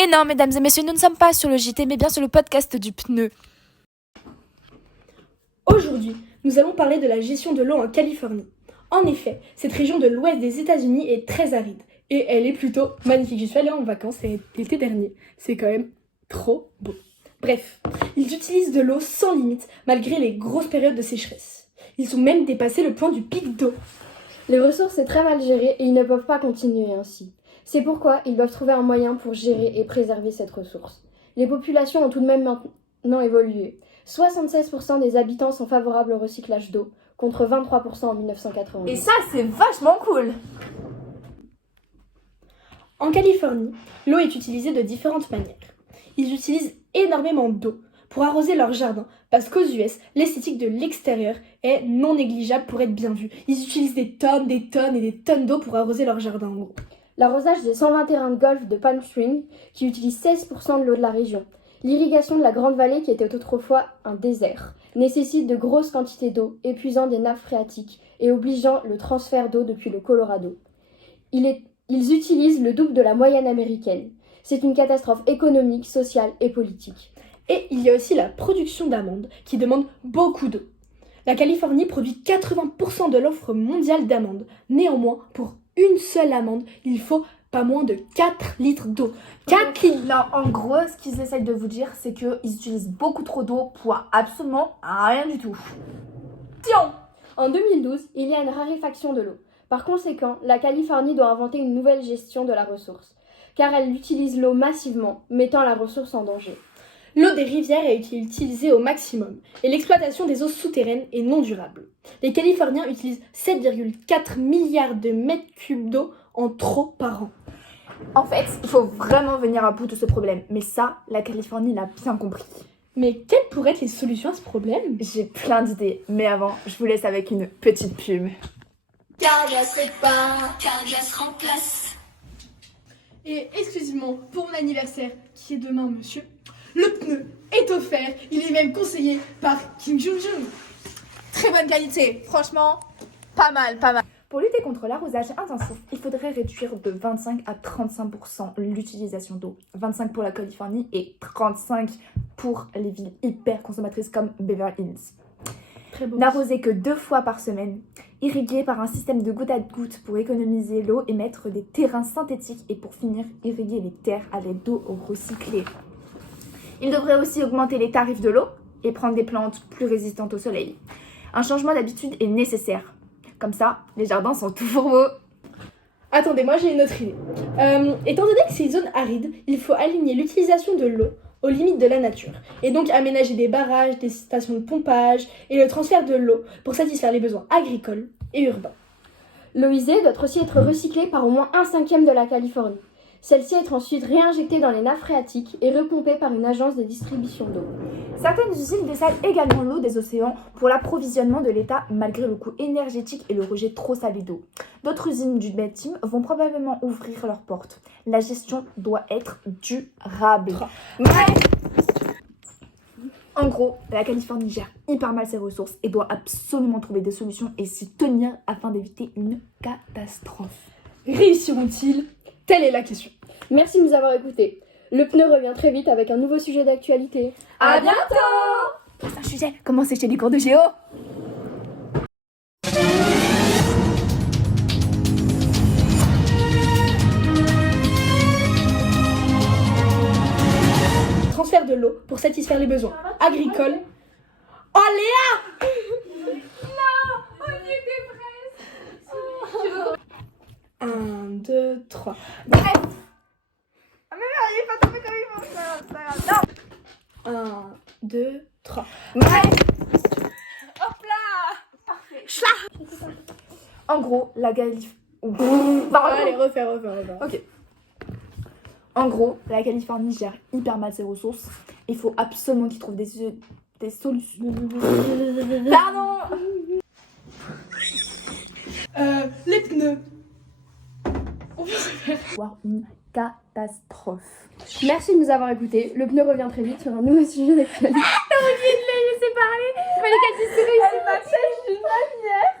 Et non, mesdames et messieurs, nous ne sommes pas sur le JT, mais bien sur le podcast du pneu. Aujourd'hui, nous allons parler de la gestion de l'eau en Californie. En effet, cette région de l'ouest des États-Unis est très aride. Et elle est plutôt magnifique. J'y suis allée en vacances l'été dernier. C'est quand même trop beau. Bref, ils utilisent de l'eau sans limite, malgré les grosses périodes de sécheresse. Ils ont même dépassé le point du pic d'eau. Les ressources sont très mal gérées et ils ne peuvent pas continuer ainsi. C'est pourquoi ils doivent trouver un moyen pour gérer et préserver cette ressource. Les populations ont tout de même maintenant évolué. 76% des habitants sont favorables au recyclage d'eau, contre 23% en 1980. Et ça, c'est vachement cool! En Californie, l'eau est utilisée de différentes manières. Ils utilisent énormément d'eau pour arroser leurs jardins, parce qu'aux US, l'esthétique de l'extérieur est non négligeable pour être bien vue. Ils utilisent des tonnes et des tonnes d'eau pour arroser leurs jardins, en gros. L'arrosage des 120 terrains de golf de Palm Springs, qui utilisent 16% de l'eau de la région. L'irrigation de la Grande Vallée, qui était autrefois un désert, nécessite de grosses quantités d'eau, épuisant des nappes phréatiques et obligeant le transfert d'eau depuis le Colorado. Ils utilisent le double de la moyenne américaine. C'est une catastrophe économique, sociale et politique. Et il y a aussi la production d'amandes, qui demande beaucoup d'eau. La Californie produit 80% de l'offre mondiale d'amandes. Néanmoins, pour une seule amande, il faut pas moins de 4 litres d'eau. 4 litres. Non, en gros, ce qu'ils essayent de vous dire, c'est qu'ils utilisent beaucoup trop d'eau pour absolument rien du tout. Tiens! En 2012, il y a une raréfaction de l'eau. Par conséquent, la Californie doit inventer une nouvelle gestion de la ressource, car elle utilise l'eau massivement, mettant la ressource en danger. L'eau des rivières est utilisée au maximum et l'exploitation des eaux souterraines est non durable. Les Californiens utilisent 7,4 milliards de mètres cubes d'eau en trop par an. En fait, il faut vraiment venir à bout de ce problème. Mais ça, la Californie l'a bien compris. Mais quelles pourraient être les solutions à ce problème? J'ai plein d'idées, mais avant, je vous laisse avec une petite pub. Carglass répare, Carglass remplace. Et exclusivement pour mon anniversaire, qui est demain, monsieur, le pneu est offert. Il est même conseillé par Kim Jong-un. Très bonne qualité, franchement, pas mal. Pour lutter contre l'arrosage intensif, il faudrait réduire de 25 à 35% l'utilisation d'eau. 25 pour la Californie et 35 pour les villes hyper consommatrices comme Beverly Hills. Très beau. N'arroser que 2 fois par semaine, irriguer par un système de goutte à goutte pour économiser l'eau et mettre des terrains synthétiques et pour finir, irriguer les terres à l'aide d'eau recyclée. Il devrait aussi augmenter les tarifs de l'eau et prendre des plantes plus résistantes au soleil. Un changement d'habitude est nécessaire. Comme ça, les jardins sont toujours beaux. Attendez, moi j'ai une autre idée. Étant donné que c'est une zone aride, il faut aligner l'utilisation de l'eau aux limites de la nature. Et donc aménager des barrages, des stations de pompage et le transfert de l'eau pour satisfaire les besoins agricoles et urbains. L'eau usée doit aussi être recyclée par au moins 1/5 de la Californie. Celle-ci est ensuite réinjectée dans les nappes phréatiques et repompée par une agence de distribution d'eau. Certaines usines dessalent également l'eau des océans pour l'approvisionnement de l'État malgré le coût énergétique et le rejet trop salé d'eau. D'autres usines du même team vont probablement ouvrir leurs portes. La gestion doit être durable. En gros, la Californie gère hyper mal ses ressources et doit absolument trouver des solutions et s'y tenir afin d'éviter une catastrophe. Réussiront-ils? Telle est la question. Merci de nous avoir écoutés. Le pneu revient très vite avec un nouveau sujet d'actualité. À bientôt! Prochain sujet, comment c'est chez les cours de géo? Transfert de l'eau pour satisfaire les besoins agricoles. Oh Léa! Non! On y était presque! 1, 2, 3. Bref! Ah mais non, il est pas tombé comme il faut, c'est pas grave. Non! 1, 2, 3. Bref! Hop là! Parfait. En gros, la Californie... Allez, refaire. Ok. En gros, la Californie gère hyper mal ses ressources. Il faut absolument qu'ils trouvent des solutions. Pardon! Les pneus. Avoir une catastrophe. Merci de nous avoir écoutés. Le pneu revient très vite sur un nouveau sujet d'actualité. T'as oublié de la laisser parler? Il fallait qu'elle dise réussir. Elle m'a fait d'une manière.